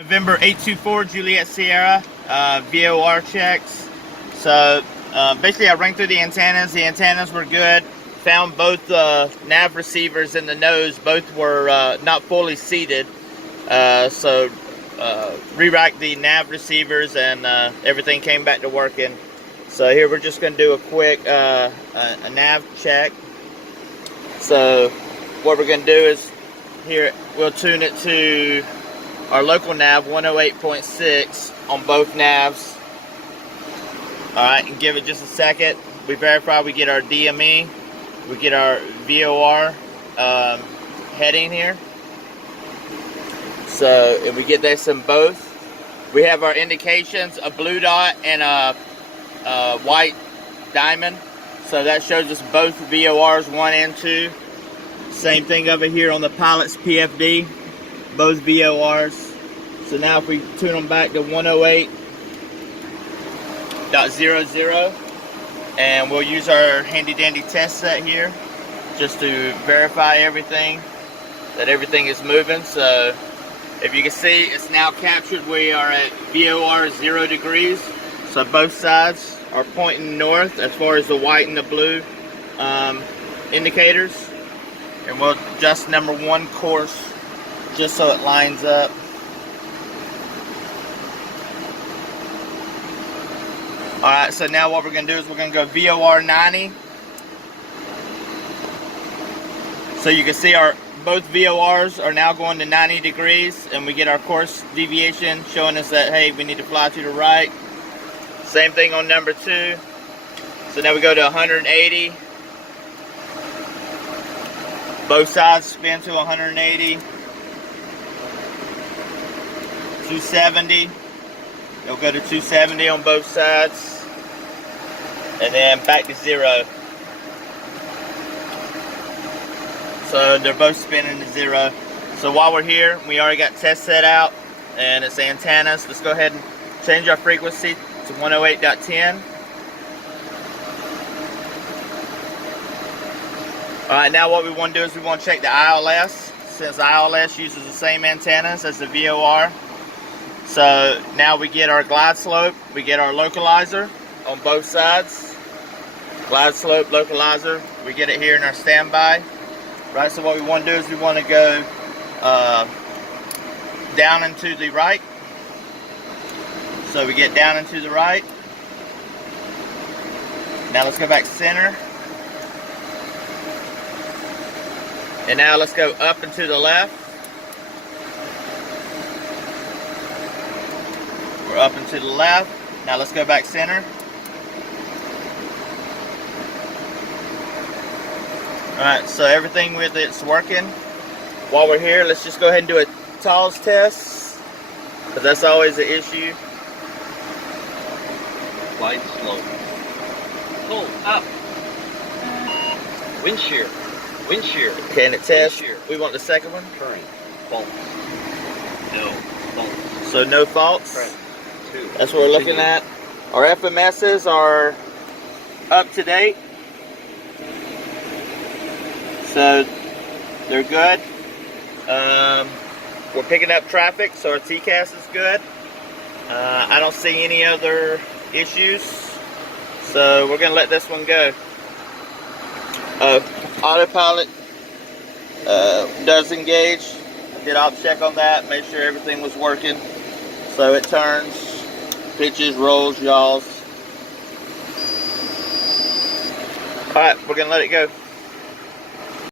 November 824 Juliet Sierra, VOR checks. So basically I rang through the antennas. The antennas were good. Found both nav receivers in the nose. Both were not fully seated. So re-racked the nav receivers and everything came back to working. So here we're just going to do a quick a nav check. So what we're going to do is here we'll tune it to our local nav 108.6 on both navs. Alright, and give it just a second. We verify we get our DME, we get our VOR heading here. So if we get this in both, we have our indications, a blue dot and a white diamond. So that shows us both VORs 1 and 2. Same thing over here on the pilot's PFD. Both VORs. So now if we tune them back to 108.00, and we'll use our handy dandy test set here just to verify everything, that everything is moving. So if you can see, it's now captured. We are at VOR 0 degrees. So both sides are pointing north as far as the white and the blue indicators. And we'll adjust number 1 course just so it lines up. Alright, so now what we're going to do is we're going to go VOR 90. So you can see our both VORs are now going to 90 degrees, and we get our course deviation showing us that, hey, we need to fly to the right. Same thing on number 2. So now we go to 180. Both sides spin to 180. 270. It'll go to 270 on both sides. And then back to 0. So they're both spinning to 0. So while we're here, we already got test set out. And it's antennas. Let's go ahead and change our frequency to 108.10. Alright, now what we want to do is we want to check the ILS, since ILS uses the same antennas as the VOR. So now we get our glide slope, we get our localizer on both sides. Glide slope, localizer, we get it here in our standby. Right, so what we want to do is we want to go down and to the right. So we get down and to the right. Now let's go back center. And now let's go up and to the left. We're up and to the left. Now let's go back center. Alright, so everything with it's working. While we're here, let's just go ahead and do a TALS test, because that's always an issue. Glide slope. Pull up. Wind shear. Wind shear. Okay, and it tests. Shear. We want the second one. Current. Faults. No. Faults. So no faults. Current. 2. That's what we're looking at. Our FMSs are up to date. So they're good. We're picking up traffic, so our TCAS is good. I don't see any other issues. So we're going to let this one go. Autopilot does engage. I did auto check on that, made sure everything was working. So it turns, pitches, rolls, yaws. Alright, we're going to let it go.